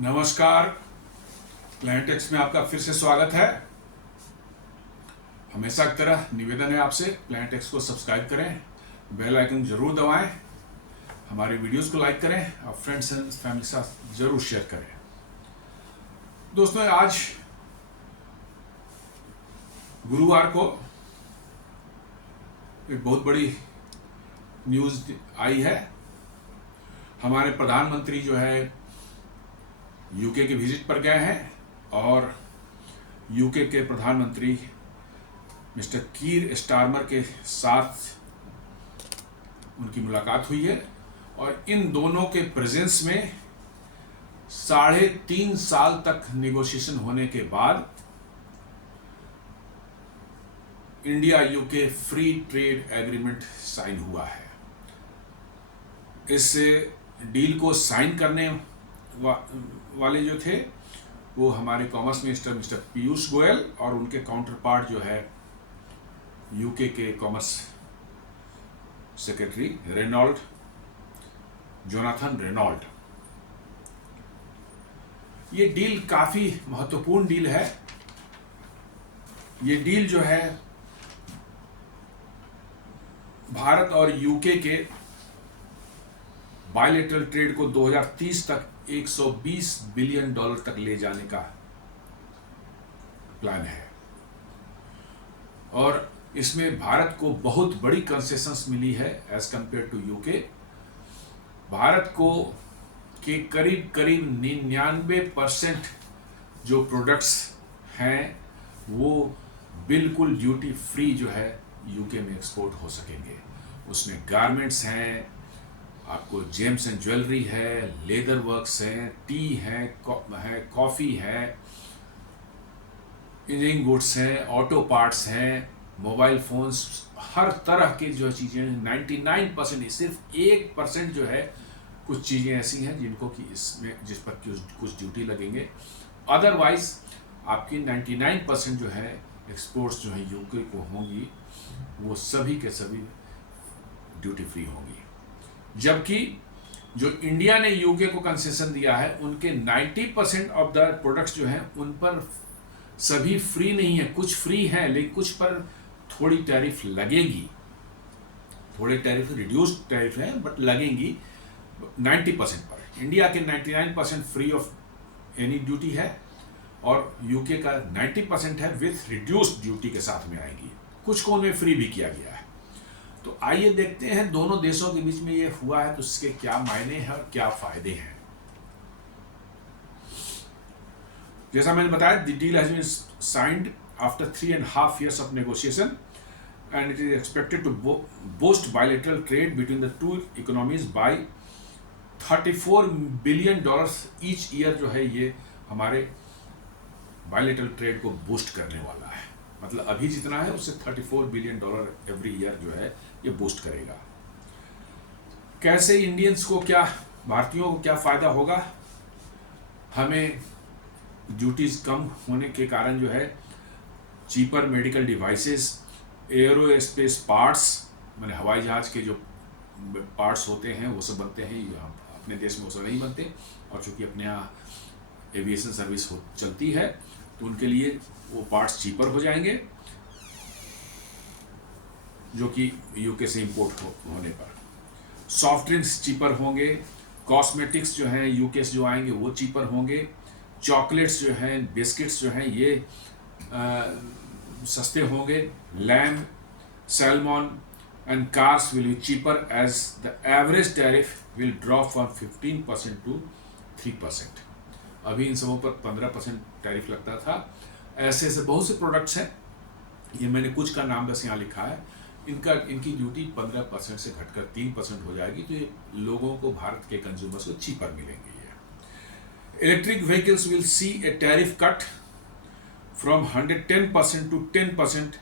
नमस्कार। प्लांटेक्स में आपका फिर से स्वागत है। हमेशा की तरह निवेदन है आपसे, प्लांटेक्स को सब्सक्राइब करें, बेल आइकन जरूर दबाएं, हमारी वीडियोस को लाइक करें और फ्रेंड्स एंड फैमिली के साथ जरूर शेयर करें। दोस्तों, आज गुरुवार को एक बहुत बड़ी न्यूज़ आई है। हमारे प्रधानमंत्री जो है यूके के विजिट पर गए हैं और यूके के प्रधानमंत्री मिस्टर कीर स्टारमर के साथ उनकी मुलाकात हुई है और इन दोनों के प्रेजेंस में 3.5 साल तक नेगोशिएशन होने के बाद India UK free trade agreement sign हुआ है। इस डील को साइन करने वाले जो थे वो हमारे commerce minister mister Piyush Goyal और उनके काउंटर पार्ट जो है यूके के कॉमर्स सेक्रेटरी जोनाथन रेनॉल्ड। ये डील काफी महत्वपूर्ण डील है। ये डील जो है भारत और यूके के बायलैटरल ट्रेड को 2030 तक 120 बिलियन डॉलर तक ले जाने का प्लान है और इसमें भारत को बहुत बड़ी कंसेशंस मिली है as compared to UK. Bharat को के करीब 99% जो प्रोडक्ट्स हैं वो बिल्कुल ड्यूटी फ्री जो है यूके में एक्सपोर्ट हो सकेंगे। उसमें गारमेंट्स हैं, आपको जेम्स एंड ज्वेलरी है, लेदर वर्क्स है, टी है, कॉफ़ी है, इंजीनियरिंग गुड्स हैं, ऑटो पार्ट्स हैं, मोबाइल फोन्स, हर तरह की जो चीज़ें 99%, सिर्फ 1% जो है कुछ चीज़ें ऐसी हैं जिनको कि इसमें जिस पर कुछ ड्यूटी लगेंगे। अदरवाइज आपकी 99% जो है एक्सपोर्ट्स जो है यूके को होंगी वो सभी के सभी ड्यूटी फ्री होंगी। जबकि जो इंडिया ने यूके को कंसेशन दिया है उनके 90% ऑफ द प्रोडक्ट्स जो हैं उन पर सभी फ्री नहीं है, कुछ फ्री हैं लेकिन कुछ पर थोड़ी टैरिफ लगेगी, थोड़े टैरिफ रिड्यूस्ड टैरिफ है बट लगेंगी 90% पर। इंडिया के 99% फ्री ऑफ एनी ड्यूटी है और यूके का 90% है विथ रिड्यूस्ड ड्यूटी के साथ में आएगी। कुछ को उनमें फ्री भी किया गया है। तो आइए देखते हैं दोनों देशों के बीच में ये हुआ है तो इसके क्या मायने हैं और क्या फायदे हैं। जैसा मैंने बताया, the deal has been signed after 3.5 years of negotiation and it is expected to boost bilateral trade between the two economies by $34 billion each year। जो है ये हमारे बायलैटरल ट्रेड को बूस्ट करने वाला है। मतलब अभी जितना है उससे $34 बिलियन एवरी ईयर जो है ये बूस्ट करेगा। कैसे इंडियंस को, क्या भारतीयों को क्या फ़ायदा होगा? हमें ड्यूटीज़ कम होने के कारण जो है cheaper medical devices, aerospace parts, मैंने हवाई जहाज के जो पार्ट्स होते हैं वो सब बनते हैं, अपने देश में वो सब नहीं बनते और चूँकि अपने यहाँ एविएशन सर्विस चलती है तो उनके लिए वो पार्ट्स चीपर हो जाएंगे जो कि यूके से इंपोर्ट होने पर। सॉफ्ट ड्रिंक्स चीपर होंगे, कॉस्मेटिक्स जो हैं यूके से जो आएंगे वो चीपर होंगे, चॉकलेट्स जो हैं, बिस्किट्स जो हैं ये सस्ते होंगे, lamb, salmon and cars will be cheaper as the average tariff will drop from 15% to 3%। अभी इन सबों पर 15% टैरिफ लगता था। ऐसे ऐसे बहुत से प्रोडक्ट्स हैं, ये मैंने कुछ का नाम बस यहाँ लिखा है। इनकी ड्यूटी 15% से घटकर 3% हो जाएगी तो ये लोगों को, भारत के कंज्यूमर्स को चीपर मिलेंगे। ये electric vehicles will see a tariff cut from 110% to 10%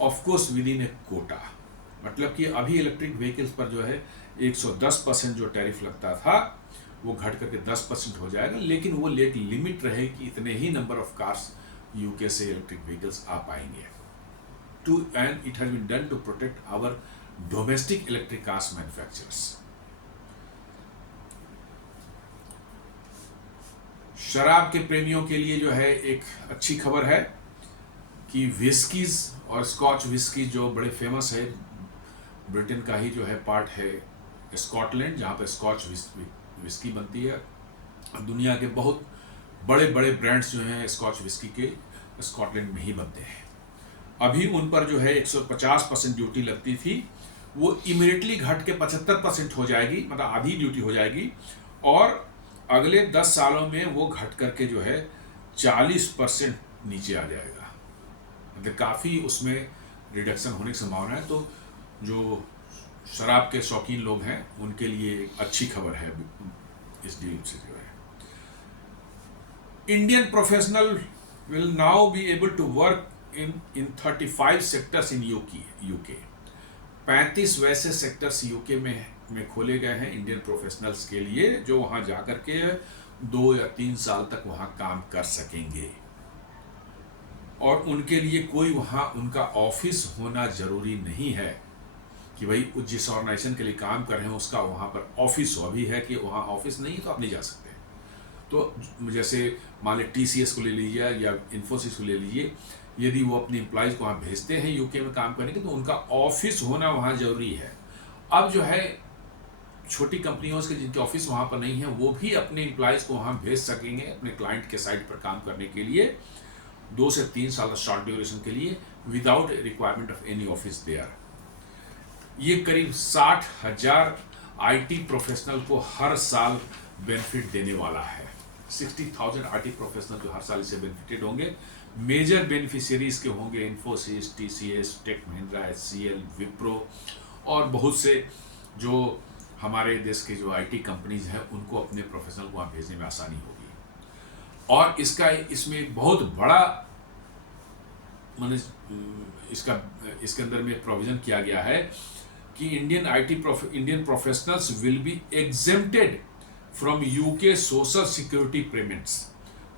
of course within a quota. मतलब कि अभी इलेक्ट्रिक व्हीकल्स पर जो है 110% जो टैरिफ लगता था वो घट करके 10% हो जाएगा, लेकिन वो एक लिमिट रहे कि इतने ही नंबर ऑफ कार्स यूके से इलेक्ट्रिक व्हीकल्स आ पाएंगे। And it has been done to protect our domestic electric cars manufacturers। शराब के प्रेमियों के लिए जो है एक अच्छी खबर है कि विस्कीज और स्कॉच विस्की जो बड़े फेमस है, ब्रिटेन का ही जो है पार्ट है स्कॉटलैंड, जहाँ पर स्कॉच विस्की बनती है। दुनिया के बहुत बड़े बड़े ब्रांड्स जो हैं स्कॉच विस्की के स्कॉटलैंड में ही बनते हैं। अभी उन पर जो है 150% ड्यूटी लगती थी, वो इमीडिएटली घट के 75% हो जाएगी, मतलब आधी ड्यूटी हो जाएगी, और अगले 10 सालों में वो घट करके जो है 40% नीचे आ जाएगा। मतलब काफ़ी उसमें रिडक्शन होने की संभावना है। तो जो शराब के शौकीन लोग हैं उनके लिए अच्छी खबर है इस डील से जो है। Indian professional will now be able to work in 35 sectors in UK। 35 वैसे सेक्टर्स यूके में खोले गए हैं इंडियन प्रोफेशनल्स के लिए, जो वहाँ जाकर के 2 या 3 साल तक वहाँ काम कर सकेंगे, और उनके लिए कोई वहाँ उनका ऑफिस होना ज़रूरी नहीं है कि भाई जिस ऑर्गेनाइजेशन के लिए काम कर रहे हैं उसका वहाँ पर ऑफिस हो। अभी है कि वहाँ ऑफिस नहीं है तो आप नहीं जा सकते। तो जैसे मान लें TCS को ले लीजिए या इन्फोसिस को ले लीजिए, यदि वो अपने एम्प्लॉयज़ को वहाँ भेजते हैं यूके में काम करने के, तो उनका ऑफिस होना वहाँ ज़रूरी है। अब जो है छोटी कंपनियों के जिनके ऑफिस वहाँ पर नहीं है, वो भी अपने एम्प्लॉयज़ को वहाँ भेज सकेंगे अपने क्लाइंट के साइट पर काम करने के लिए 2 से 3 साल शॉर्ट ड्यूरेशन के लिए, without requirement of any office there. ये करीब 60,000 IT प्रोफेशनल को हर साल बेनिफिट देने वाला है। 60,000 IT प्रोफेशनल जो हर साल इससे बेनिफिटेड होंगे। मेजर बेनिफिशियरीज के होंगे Infosys, TCS, Tech Mahindra, HCL, Wipro, और बहुत से जो हमारे देश के जो IT कंपनीज हैं उनको अपने प्रोफेशनल को वहाँ भेजने में आसानी होगी। और इसमें बहुत बड़ा इसके अंदर में प्रोविजन किया गया है कि Indian professionals will be exempted from UK social security payments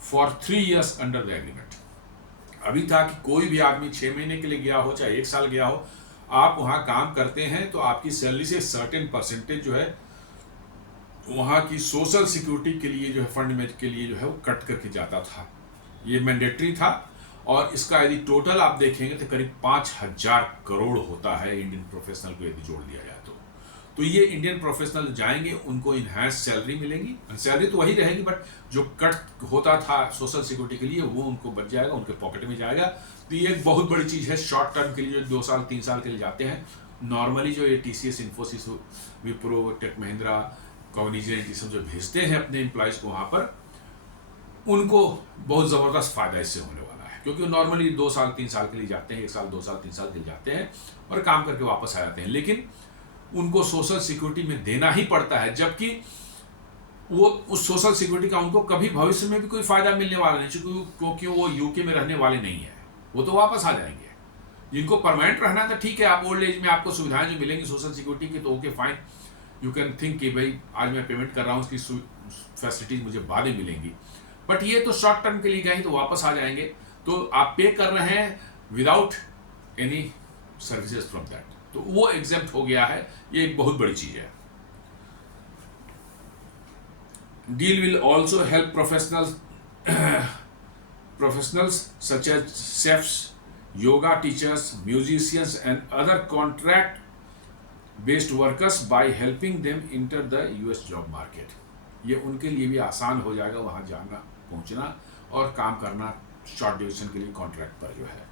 for 3 years under the agreement। अभी था कि कोई भी आदमी 6 महीने के लिए गया हो चाहे 1 साल गया हो, आप वहाँ काम करते हैं तो आपकी सैलरी से सर्टेन परसेंटेज जो है वहाँ की सोशल सिक्योरिटी के लिए जो है फंड में के लिए जो है वो कट करके जाता था। ये मैंडेटरी था, और इसका यदि टोटल आप देखेंगे तो करीब 5,000 करोड़ होता है इंडियन प्रोफेशनल को यदि जोड़ दिया जाए तो ये इंडियन प्रोफेशनल जाएंगे उनको इन्हांस सैलरी मिलेगी। सैलरी तो वही रहेगी, बट जो कट होता था सोशल सिक्योरिटी के लिए वो उनको बच जाएगा, उनके पॉकेट में जाएगा। तो ये एक बहुत बड़ी चीज़ है शॉर्ट टर्म के लिए, जो 2 साल 3 साल के लिए जाते हैं। नॉर्मली जो ये TCS, Infosys, Wipro, Tech Mahindra, Cognizant, ये सब जो भेजते हैं अपने एम्प्लॉयज़ को वहाँ पर, उनको बहुत ज़बरदस्त फ़ायदा इससे होने वाला है, क्योंकि नॉर्मली 2 साल 3 साल के लिए जाते हैं, 1 साल 2 साल 3 साल के लिए जाते हैं और काम करके वापस आ जाते हैं, लेकिन उनको सोशल सिक्योरिटी में देना ही पड़ता है, जबकि वो उस सोशल सिक्योरिटी का उनको कभी भविष्य में भी कोई फायदा मिलने वाला नहीं, क्योंकि वो यूके में रहने वाले नहीं है, वो तो वापस आ जाएंगे। जिनको परमानेंट रहना है तो ठीक है, आप ओल्ड एज में आपको सुविधाएं जो मिलेंगी सोशल सिक्योरिटी की, तो okay fine, you can think कि भाई आज मैं पेमेंट कर रहा हूँ, उसकी फैसिलिटीज मुझे बाद में मिलेंगी। बट ये तो शॉर्ट टर्म के लिए गए तो वापस आ जाएंगे, तो आप पे कर रहे हैं without any services from that, तो वो एग्जेम्प्ट हो गया है। ये एक बहुत बड़ी चीज है। Deal will also help professionals such as chefs, yoga teachers, musicians and other contract based workers by helping them enter the US job market. ये उनके लिए भी आसान हो जाएगा वहाँ जाना, पहुँचना और काम करना शॉर्ट ड्यूरेशन के लिए कॉन्ट्रैक्ट पर जो है।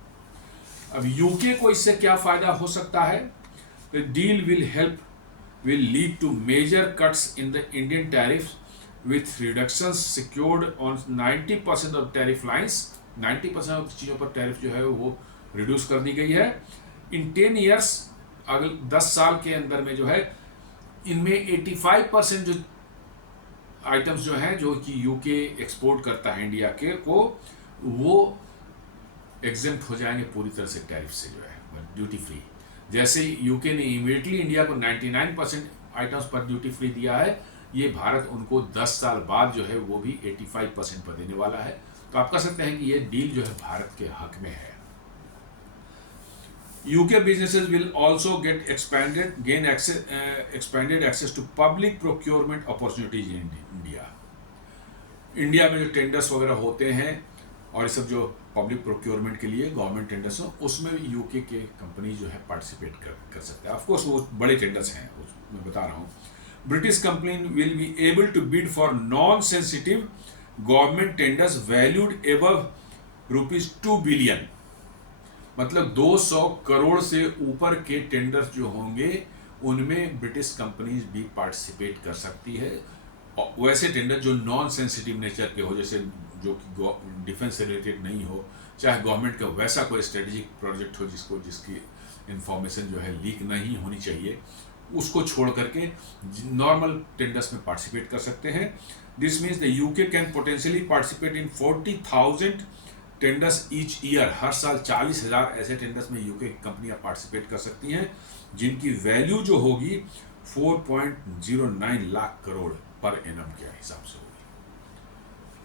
अब यूके को इससे क्या फायदा हो सकता है? The deal will lead to major cuts in the Indian tariffs with reductions secured on 90% of tariff lines. 90% of चीज़ों पर टैरिफ जो है वो रिड्यूस कर दी गई है। इन 10 ईयर्स, अगले 10 साल के अंदर में जो है इनमें 85% जो आइटम्स जो हैं जो कि यूके एक्सपोर्ट करता है इंडिया के को, वो एग्जेम्प्ट हो जाएंगे पूरी तरह से टैरिफ से, जो है ड्यूटी फ्री। जैसे यूके ने इमीडिएटली इंडिया को 99% आइटम्स पर ड्यूटी फ्री दिया है, ये भारत उनको 10 साल बाद जो है वो भी 85% पर देने वाला है। तो आप कह सकते हैं कि ये डील जो है भारत के हक में है। UK businesses will also get expanded access to public procurement opportunities in India। India में जो टेंडर्स वगैरह होते हैं और ये सब जो पब्लिक प्रोक्योरमेंट के लिए गवर्नमेंट टेंडर्स हो, उसमें यूके के कंपनी जो है पार्टिसिपेट कर सकते हैं। ऑफकोर्स वो बड़े टेंडर्स हैं, मैं बता रहा हूँ। British company will be able to bid for non sensitive government tenders valued above ₹2 billion, मतलब 200 करोड़ से ऊपर के टेंडर्स जो होंगे उनमें ब्रिटिश कंपनीज भी पार्टिसिपेट कर सकती है। और वैसे टेंडर जो नॉन सेंसिटिव नेचर के हो, जैसे जो कि डिफेंस से रिलेटेड नहीं हो, चाहे गवर्नमेंट का वैसा कोई स्ट्रेटेजिक प्रोजेक्ट हो जिसकी इंफॉर्मेशन जो है लीक नहीं होनी चाहिए, उसको छोड़ करके नॉर्मल टेंडर्स में पार्टिसिपेट कर सकते हैं। This means the UK can potentially participate in 40,000 tenders each year. हर साल 40,000 ऐसे टेंडर्स में यूके की कंपनियां पार्टिसिपेट कर सकती हैं, जिनकी वैल्यू जो होगी 4.09 लाख करोड़ पर एनम के हिसाब से होगी।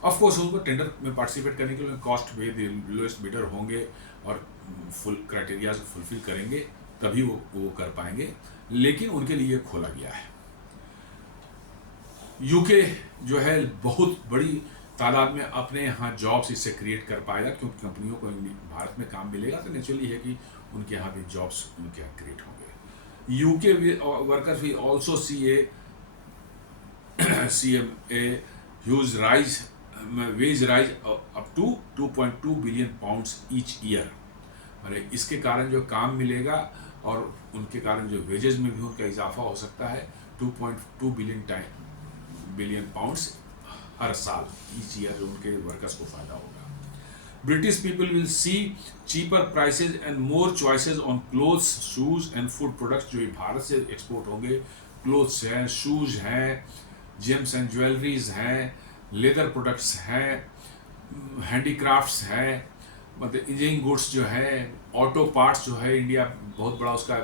ऑफकोर्स उनको टेंडर में पार्टिसिपेट करने के लिए कॉस्ट वे लोएस्ट बिडर होंगे और फुल क्राइटेरिया फुलफिल करेंगे, तभी वो कर पाएंगे, लेकिन उनके लिए खोला गया है। यूके जो है बहुत बड़ी तादाद में अपने यहाँ जॉब्स इससे क्रिएट कर पाएगा, क्योंकि कंपनियों को भारत में काम मिलेगा तो नेचुरली है कि उनके यहाँ भी जॉब्स उनके यहाँ क्रिएट होंगे। UK workers will also see a huge rise wage rise up to 2.2 billion pounds each year. अरे इसके कारण जो काम मिलेगा और उनके कारण जो वेजेस में भी उनका इजाफा हो सकता है 2.2 बिलियन पाउंड्स हर साल ईच ईयर, जो उनके वर्कर्स को फायदा होगा। British people will see cheaper prices and more choices on clothes, shoes and food products, जो भारत से एक्सपोर्ट होंगे। क्लोथ्स हैं, शूज हैं, जेम्स एंड ज्वेलरीज हैं, लेदर प्रोडक्ट्स हैं, हैंडीक्राफ्ट्स हैं, मतलब इंजीनियरिंग गुड्स जो है, ऑटो पार्ट्स जो है, इंडिया बहुत बड़ा उसका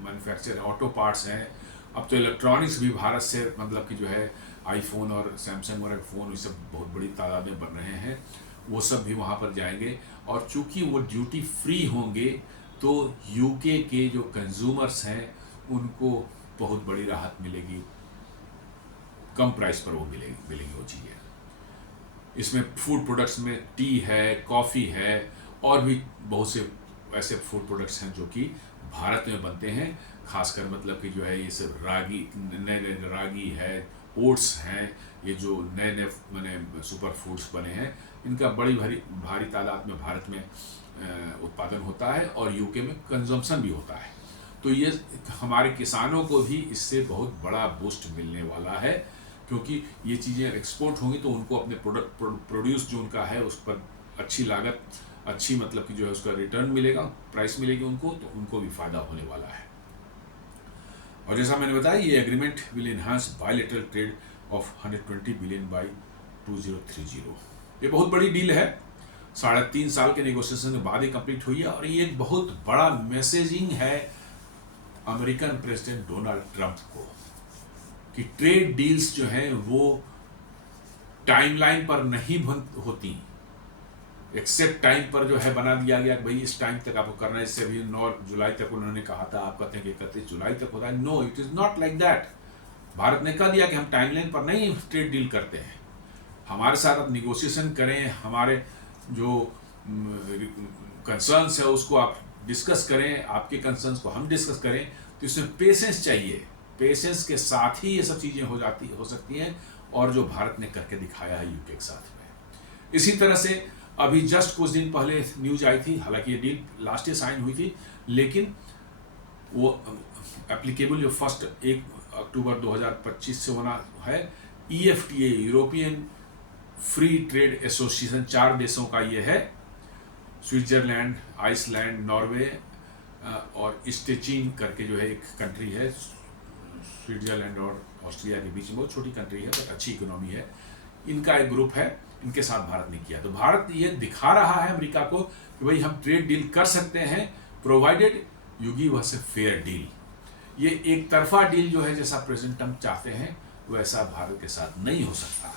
मैन्युफैक्चर है, ऑटो पार्ट्स हैं। अब तो इलेक्ट्रॉनिक्स भी भारत से, मतलब कि जो है आईफोन और सैमसंग और फ़ोन, ये सब बहुत बड़ी तादाद में बन रहे हैं, वो सब भी वहाँ पर जाएंगे। और चूंकि वो ड्यूटी फ्री होंगे तो यूके के जो कंज्यूमर्स हैं उनको बहुत बड़ी राहत मिलेगी, कम प्राइस पर वो मिलेंगी वो चीज़ें। इसमें फूड प्रोडक्ट्स में टी है, कॉफ़ी है, और भी बहुत से ऐसे फूड प्रोडक्ट्स हैं जो कि भारत में बनते हैं। खासकर मतलब कि जो है ये सब नए रागी है, ओट्स हैं, ये जो नए मैंने सुपर फूड्स बने हैं, इनका बड़ी भारी तादाद में भारत में उत्पादन होता है और यूके में कंजम्पशन भी होता है। तो ये हमारे किसानों को भी इससे बहुत बड़ा बूस्ट मिलने वाला है, क्योंकि ये चीज़ें एक्सपोर्ट होंगी तो उनको अपने प्रोड्यूस जो उनका है उस पर अच्छी लागत, अच्छी मतलब कि जो है उसका रिटर्न मिलेगा, प्राइस मिलेगी उनको, तो उनको भी फ़ायदा होने वाला है। और जैसा मैंने बताया, ये agreement will enhance bilateral trade off 120 billion by 2030। ये बहुत बड़ी डील है, 3.5 साल के नेगोशिएशन के बाद ही कंप्लीट हुई है, और ये एक बहुत बड़ा मैसेजिंग है अमेरिकन प्रेसिडेंट डोनाल्ड ट्रंप को कि ट्रेड डील्स जो हैं वो टाइमलाइन पर नहीं होती, एक्सेप्ट टाइम पर जो है बना दिया गया कि भाई इस टाइम तक आपको करना है। इससे अभी 9 जुलाई तक उन्होंने कहा था, आप कहते हैं कि 31 जुलाई तक होता है। No, it is not like that. Bharat ने कह दिया कि हम टाइमलाइन पर नहीं ट्रेड डील करते हैं, हमारे साथ आप निगोशिएशन करें, हमारे जो कंसर्न्स है उसको आप डिस्कस करें, आपके कंसर्न्स को हम डिस्कस करें। तो इसमें पेशेंस चाहिए, पेशेंस के साथ ही ये सब चीज़ें हो सकती हैं, और जो भारत ने करके दिखाया है यूके के साथ में। इसी तरह से अभी जस्ट कुछ दिन पहले न्यूज आई थी, हालांकि ये डील लास्ट ईयर साइन हुई थी, लेकिन वो एप्लीकेबल 1 अक्टूबर 2025 से होना है। EFTA, European free trade association, 4 देशों का ये है, स्विट्जरलैंड, आइसलैंड, नॉर्वे और स्टेचिन करके जो है एक कंट्री है, स्विट्जरलैंड और ऑस्ट्रिया के बीच में, बहुत छोटी कंट्री है बट अच्छी इकोनॉमी है, इनका एक ग्रुप है, इनके साथ भारत ने किया। तो भारत ये दिखा रहा है अमेरिका को कि भाई हम ट्रेड डील कर सकते हैं, provided you give us a fair deal. ये एक तरफा डील जो है, जैसा प्रेसिडेंट ट्रंप चाहते हैं, वैसा भारत के साथ नहीं हो सकता।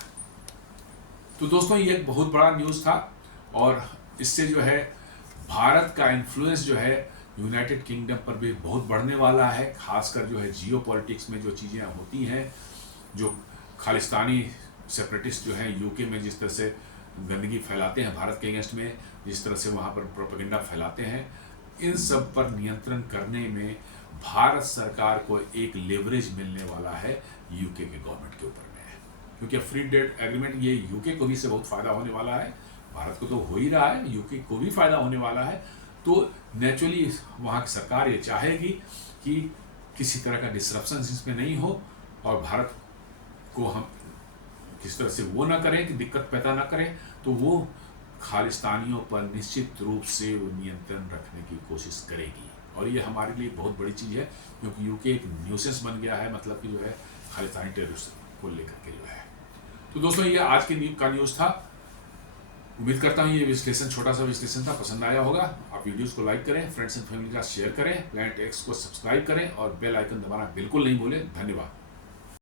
तो दोस्तों, ये एक बहुत बड़ा न्यूज़ था, और इससे जो है भारत का इन्फ्लुएंस जो है यूनाइटेड किंगडम पर भी बहुत बढ़ने वाला है। खासकर जो है जियो पॉलिटिक्स में जो चीज़ें होती हैं, जो खालिस्तानी सेपरेटिस्ट जो हैं यूके में जिस तरह से गंदगी फैलाते हैं भारत के अगेंस्ट में, जिस तरह से वहाँ पर प्रोपेगेंडा फैलाते हैं, इन सब पर नियंत्रण करने में भारत सरकार को एक लेवरेज मिलने वाला है यूके के गवर्नमेंट के ऊपर में, क्योंकि फ्री ट्रेड एग्रीमेंट ये यूके को भी से बहुत फ़ायदा होने वाला है, भारत को तो हो ही रहा है, यूके को भी फ़ायदा होने वाला है। तो नेचुरली वहाँ की सरकार ये चाहेगी कि किसी तरह का डिसरप्शन इसमें नहीं हो और भारत को हम किस तरह से वो ना करें कि दिक्कत पैदा ना करें, तो वो खालिस्तानियों पर निश्चित रूप से वो नियंत्रण रखने की कोशिश करेगी। और ये हमारे लिए बहुत बड़ी चीज़ है, क्योंकि यूके एक न्यूसेंस बन गया है, मतलब कि जो है खालिस्तानी टेररिस्ट को लेकर के जो है। तो दोस्तों ये आज के न्यूज़ था। उम्मीद करता हूँ ये विश्लेषण, छोटा सा विश्लेषण था, पसंद आया होगा। आप वीडियोस को लाइक करें, फ्रेंड्स एंड फैमिली का शेयर करें, प्लैनेट एक्स को सब्सक्राइब करें और बेल आइकन दबाना बिल्कुल नहीं भूलें। धन्यवाद।